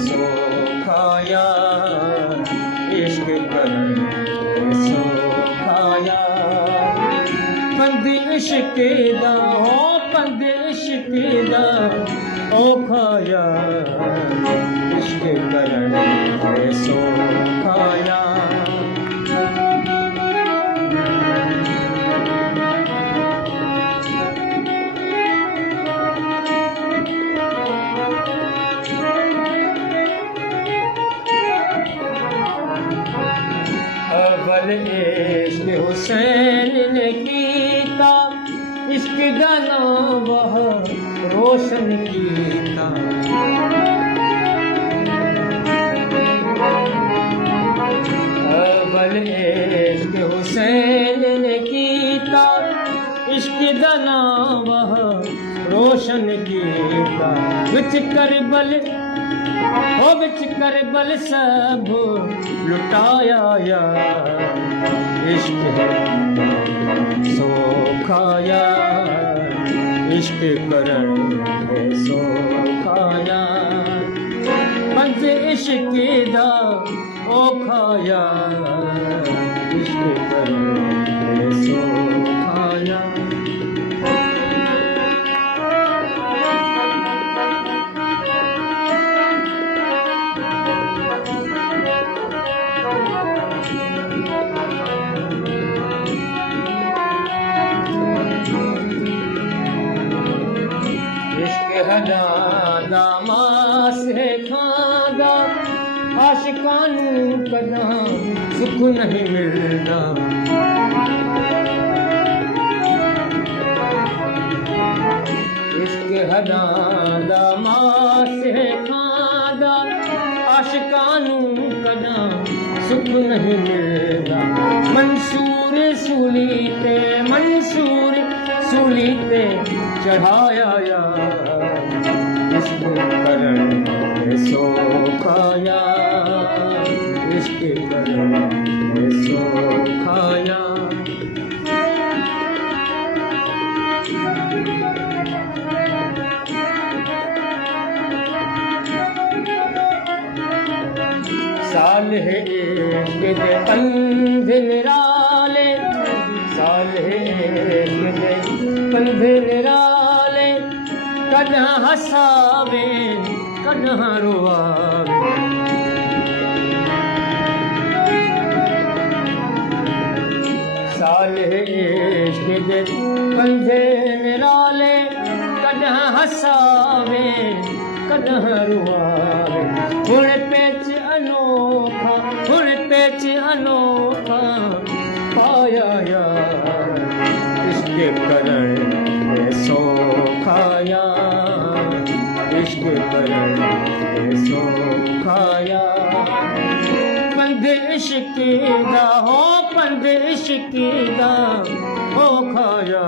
सो खाया, इश्क कर सो खाया, पंध इश्क दा हो पंध इश्क दा ओ खाया, इश्क कर सो खाया। अवल इश्क हुसैन ने कीता, इश्क दा नाम वह रोशन कीता। अवल इश्क हुसैन ने कीता, इश्क दा नाम वह रोशन कीता। विच करबल ओ बिच करबल सब लुटाया या, इश्क सो खाया, इश्क करन सो खाया, पंज इश्क दा ओ खाया, इश्क करन सो खाया। हदादा मास है खादा, आशिकानू कदा सुख नहीं मिलता। इश्क हदादा मास है खादा, आशिकानू कदा सुख नहीं मिलता। मंसूर सूली ते चढ़ाया या, इश्क करन सो खाया, इश्क करन सो खाया। साल है इश्क दे पंध निराले, साल है इश्क दे पंध निराले, कदा हसावे कदा रुआवे। साल है इश्क दे पंध निराले, कदा हसावे कदा रुआवे। हुण पेच अनोखा, हुण पेच अनोखा पाया या, इश्क करन सो खाया, इश्क करन सो खाया। पंध इश्क दा हो पंध इश्क दा ओ खाया,